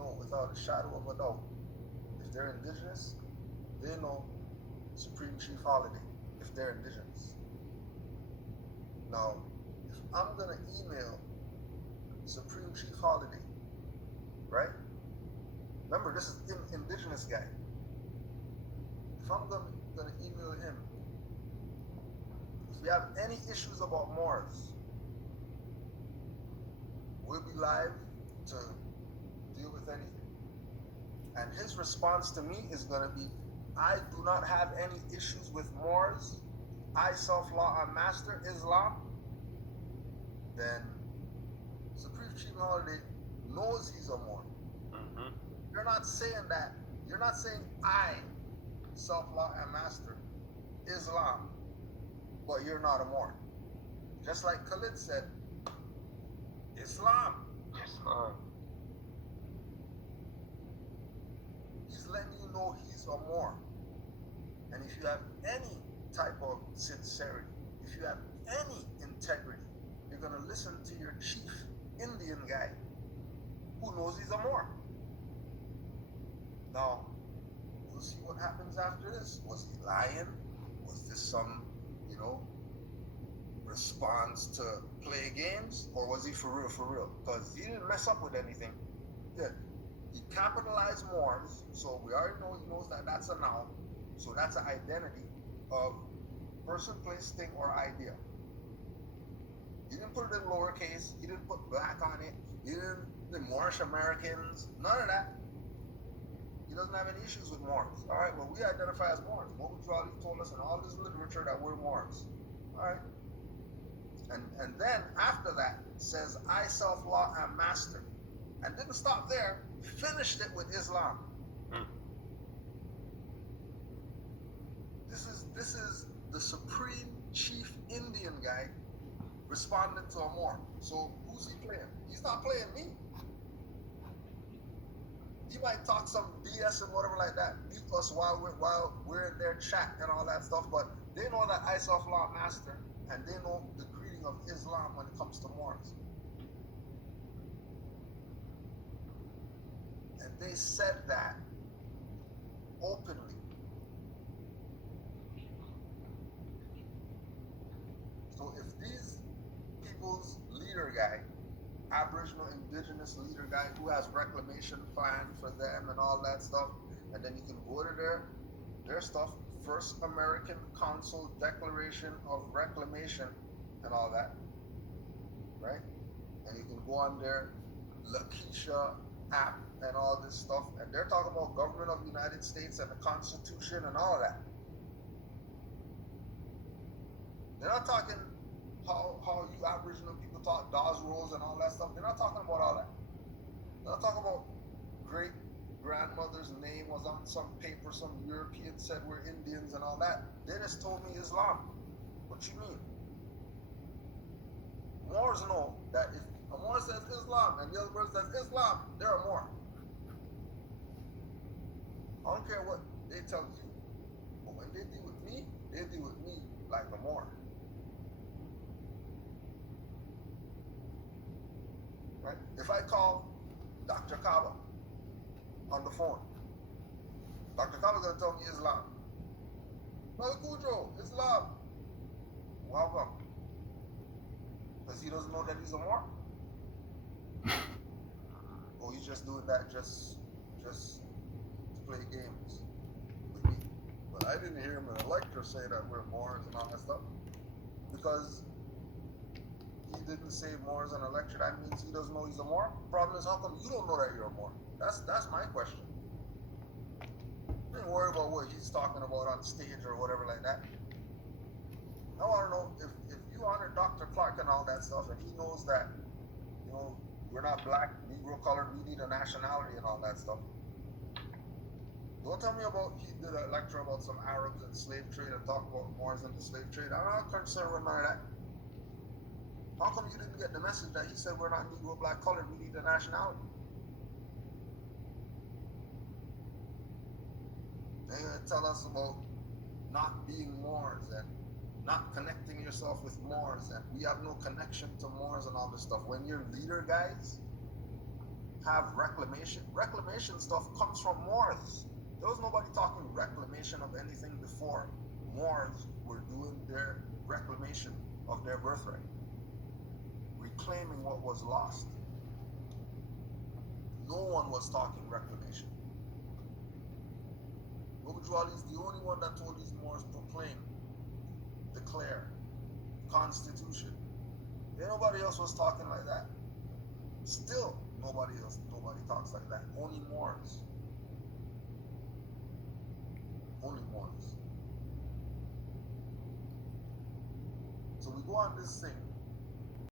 know without a shadow of a doubt, if they're indigenous, they know Supreme Chief Holiday if they're indigenous. Now, if I'm gonna email Supreme Chief Holiday, right? Remember, this is indigenous guy. If I'm gonna email him, if we have any issues about Moors, we'll be live to deal with anything. And his response to me is gonna be, I do not have any issues with Moors. I self-law and master Islam. Then Supreme Chief Holiday knows he's a Moor. Mm-hmm. You're not saying that. You're not saying I self-law and master Islam, but you're not a Moor. Just like Khalid said, Islam. Islam. He's letting you know he's a Moor. And if you have any type of sincerity, if you have any integrity, you're going to listen to your chief Indian guy who knows he's a Moor. Now, we'll see what happens after this. Was he lying? Was this some, response to play games? Or was he for real? Because he didn't mess up with anything. Yeah, he capitalized Moors, so we already know he knows that that's a noun. So that's an identity of person, place, thing, or idea. He didn't put it in lowercase. He didn't put black on it. He didn't, the Moorish Americans, none of that. He doesn't have any issues with Moors. All right, well, we identify as Moors. Mojali told us in all this literature that we're Moors. All right. And then after that, says, I self-law am master. And didn't stop there, finished it with Islam. This is the Supreme Chief Indian guy responding to a Moor. So who's he playing? He's not playing me. He might talk some BS and whatever like that, mute us while we're in their chat and all that stuff, but they know that I self-law master, and they know the greeting of Islam when it comes to Moors. And they said that openly. So if these people's leader guy, Aboriginal indigenous leader guy who has reclamation plan for them and all that stuff, and then you can go to their stuff, First American Consul Declaration of Reclamation and all that, right? And you can go on their Lakeisha app and all this stuff, and they're talking about government of the United States and the Constitution and all of that. They're not talking how you Aboriginal people talk Dawes Rolls and all that stuff. They're not talking about all that. They're not talking about great grandmother's name was on some paper, some European said we're Indians and all that. They just told me Islam. What you mean? Moors know that if a Moor says Islam and the other person says Islam, they're a Moor. I don't care what they tell you. But when they deal with me, they deal with me like a Moor. Right? If I call Dr. Kaba on the phone, Dr. Kaba's gonna tell me Islam. Brother Kudro, Islam. Welcome. Because he doesn't know that he's a Moor. Or he's just doing that just to play games with me. But I didn't hear him in a lecture say that we're Moors and all that stuff. Because he didn't say Moors in a lecture, that means he doesn't know he's a Moor. Problem is, how come you don't know that you're a Moor? That's my question. Don't worry about what he's talking about on stage or whatever like that. I want to know if you honor Dr. Clark and all that stuff, and he knows that, we're not black, Negro colored, we need a nationality and all that stuff. Don't tell me about he did a lecture about some Arabs and slave trade and talk about Moors and the slave trade. I'm not concerned with none of that. How come you didn't get the message that he said we're not Negro, black, colored, we need a nationality? They're going to tell us about not being Moors and not connecting yourself with Moors, and we have no connection to Moors and all this stuff. When your leader guys have reclamation. Reclamation stuff comes from Moors. There was nobody talking reclamation of anything before. Moors were doing their reclamation of their birthright, reclaiming what was lost. No one was talking reclamation. Mobujwali is the only one that told these Moors proclaim, declare, constitution. Nobody else was talking like that. Still, nobody talks like that. Only Moors. Only Moors. So we go on this thing.